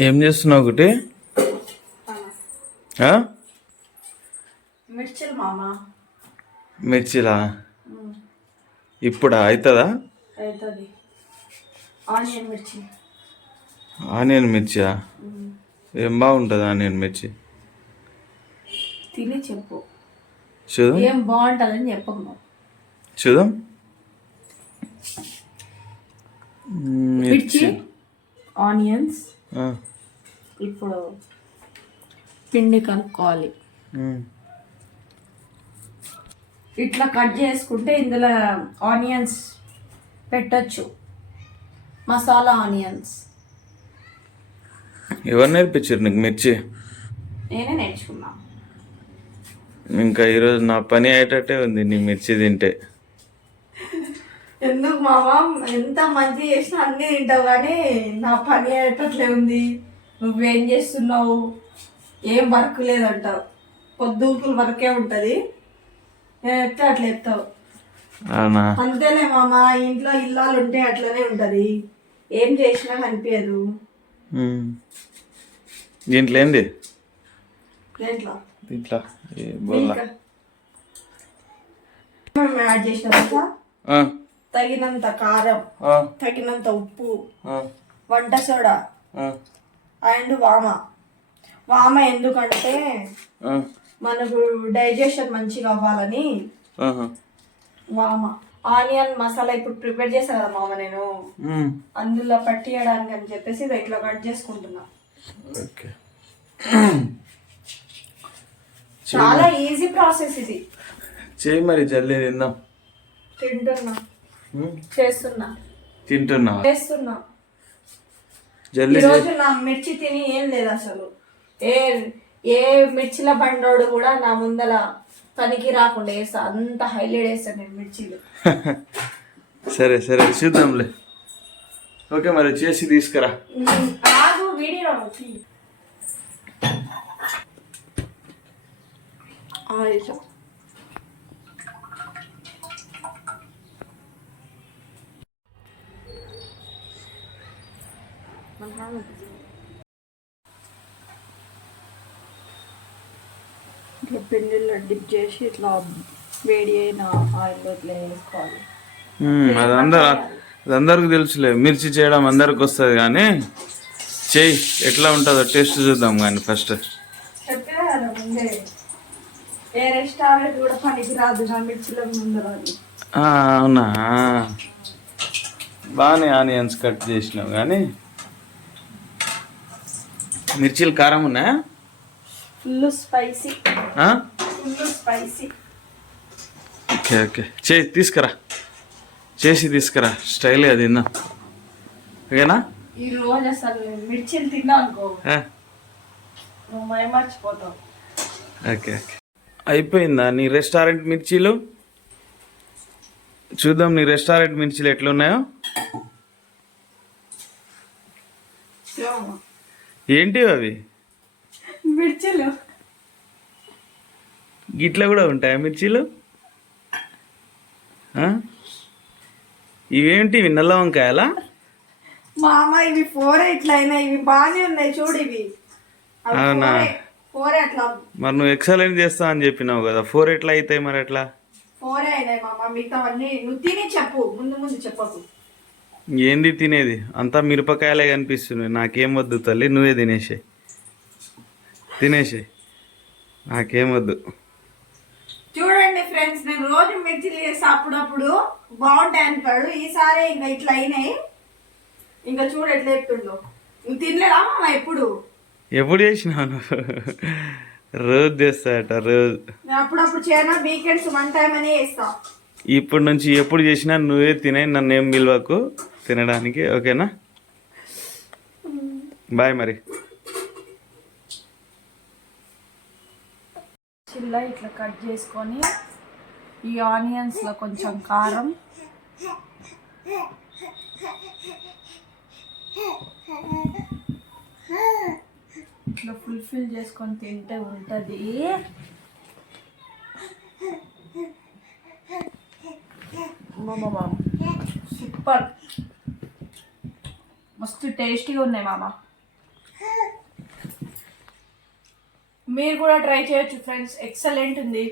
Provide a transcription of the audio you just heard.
ఏం చేస్తున్నావు ఒకటి? మిర్చిలు ఇప్పుడా? అవుతుందా ఆనియన్ మిర్చి. ఆనియన్ మిర్చియా? ఏం బాగుంటుంది ఆనియన్ మిర్చి? తిని చెప్పు. చూద్దాం. ఏం బాగుంటుందని చెప్పకు చూద్దాం. మిర్చి. ఆనియన్స్ ఇప్పుడు పిండి కలుపుకోవాలి. ఇట్లా కట్ చేసుకుంటే ఇందులో ఆనియన్స్ పెట్టొచ్చు. మసాలా ఆనియన్స్. ఎవరు నేర్పించారు నీకు మిర్చి? నేనే నేర్చుకున్నా. ఇంకా ఈరోజు నా పని అయ్యేటట్టే ఉంది నీ మిర్చి తింటే. ఎందుకు మామ? ఎంత మంచి చేసినా అన్ని తింటావు కానీ నా పని అయ్యేటట్లే ఉంది. నువ్వేం చేస్తున్నావు? ఏం వర్క్ లేదంటావు. పొద్దుకుల వరకే ఉంటుంది. నేను ఎత్తే అట్లా ఎత్తావు. అవునా? అంతేలే మామ ఇంట్లో ఇల్లాలు ఉంటే అట్లనే ఉంటది. ఏం చేసినా కనిపించదు. దీంట్లో ఏంది? దేంట్లో? దీంట్లో? యాడ్ చేసిన తగినంత కారం తగినంత ఉప్పు వంట సోడా అండ్ వామ. వామ ఎందుకంటే మనకు డైజెషన్ మంచిగా అవ్వాలని. వామ. ఆనియన్ మసాలా ఇప్పుడు ప్రిపేర్ చేశాను కదా మామ నేను. అందులో పట్టియడానికి అని చెప్పేసి ఇది ఇట్లా కట్ చేసుకుంటున్నా. ఓకే. చాలా ఈజీ ప్రాసెస్ ఇది. చేయి మరి జల్దీ తిందాం. తింటున్నా. చేస్తున్నా. తింటున్నావా చేస్తున్నా. జల్దీ ఈ రోజు నా మిర్చి తిని ఏం లేదు అసలు. ఏ ఏ మిర్చిల బండోడు కూడా నా ముందల పనికి రాకుండా వేస్తా అంత హైలైట్ వేస్తాను నేను మిర్చిలు. సరే సరే చూద్దాంలే. ఓకే మరి చేసి తీసుకురా. ఆగు వీడియో తీ. ఇట్లా పిండిలో డిప్ చేసి ఇట్లా వేడి అయిన ఆయిల్ ఇట్లా వేసుకోవాలి. మ్మ్, అది అందరు అది అందరికి తెలుసులే. మిర్చి చేయడం అందరికి వస్తుంది కానీ చేయి ఎట్లా ఉంటుందో టేస్ట్ చూద్దాం కానీ ఫస్ట్. ఏ రెస్టారెంట్ కూడా నా మిర్చిలో అవునా? బాగానే ఆనియన్స్ కట్ చేసినావు కానీ మిర్చీలు కారం ఉన్నాయా full spicy? Full spicy. Okay okay. చేయి తీసుకురా. చేసి తీసుకురా. స్టైల్గా తిందాం ఓకేనా? ఈ రోజు అసలు మిర్చిలు తిన్నా అనుకో. ఆ? నువ్వు మైమర్చిపోతావు. Okay okay. అయిపోయిందా నీ రెస్టారెంట్ మిర్చీలు? చూద్దాం నీ రెస్టారెంట్ మిర్చీలు ఎట్లున్నాయో. ఏంటివి అవి? మిర్చిలు. గిట్ల కూడా ఉంటాయా మిర్చీలు? ఇవేంటి ఇవి నల్ల వంకాయలా? మామ ఇవి ఫోరే ఇట్లా అయినాయి ఇవి బాగానే ఉన్నాయి. చూడు ఇవి. అవి అవునా? ఫోరే- అట్లా. మరి నువ్వు ఎక్సలెంట్ చేస్తా అని చెప్పినావు కదా. ఫోర్ ఎట్లా అవుతాయి మరి ఎట్లా ఫోరే అయినాయి మామ. మిగతావన్నీ నువ్వు తిని చెప్పు. ముందు ముందు చెప్పకు. ఏంది తినేది? అంతా మిరపకాయలే కనిపిస్తున్నాయి. నాకేం వద్దు తల్లి నువ్వే తినేసాయి. తినేసాయి. నాకేం వద్దు. చూడండి ఫ్రెండ్స్ నేను రోజు మిర్చిలు చేసి అప్పుడప్పుడు బాగుంటాయి అంటాడు ఈసారి ఇంకా ఇట్లా అయినాయి. ఇంకా చూడు ఎట్లా చెప్తుండో. నువ్వు తినలేదా ఎప్పుడు? ఎప్పుడు చేసినావు నువ్వు రోజు చేస్తాయట రోజు. అప్పుడప్పుడు చేయనా వీకెండ్స్ వన్ టైం అనే చేస్తా. ఇప్పటి నుంచి ఎప్పుడు చేసినా నువ్వే తినే నన్ను ఏం పిలవకు తినడానికి ఓకేనా? బాయ్ మరి. చిల్లా ఇట్లా కట్ చేసుకొని ఈ ఆనియన్స్లో కొంచెం కారం. ఇట్లా ఫుల్ఫిల్ చేసుకొని తింటే ఉంటుంది. సూపర్. మస్తు టేస్టీగా ఉన్నాయి మామ. మీరు కూడా ట్రై చేయొచ్చు ఫ్రెండ్స్. ఎక్సలెంట్ ఉంది.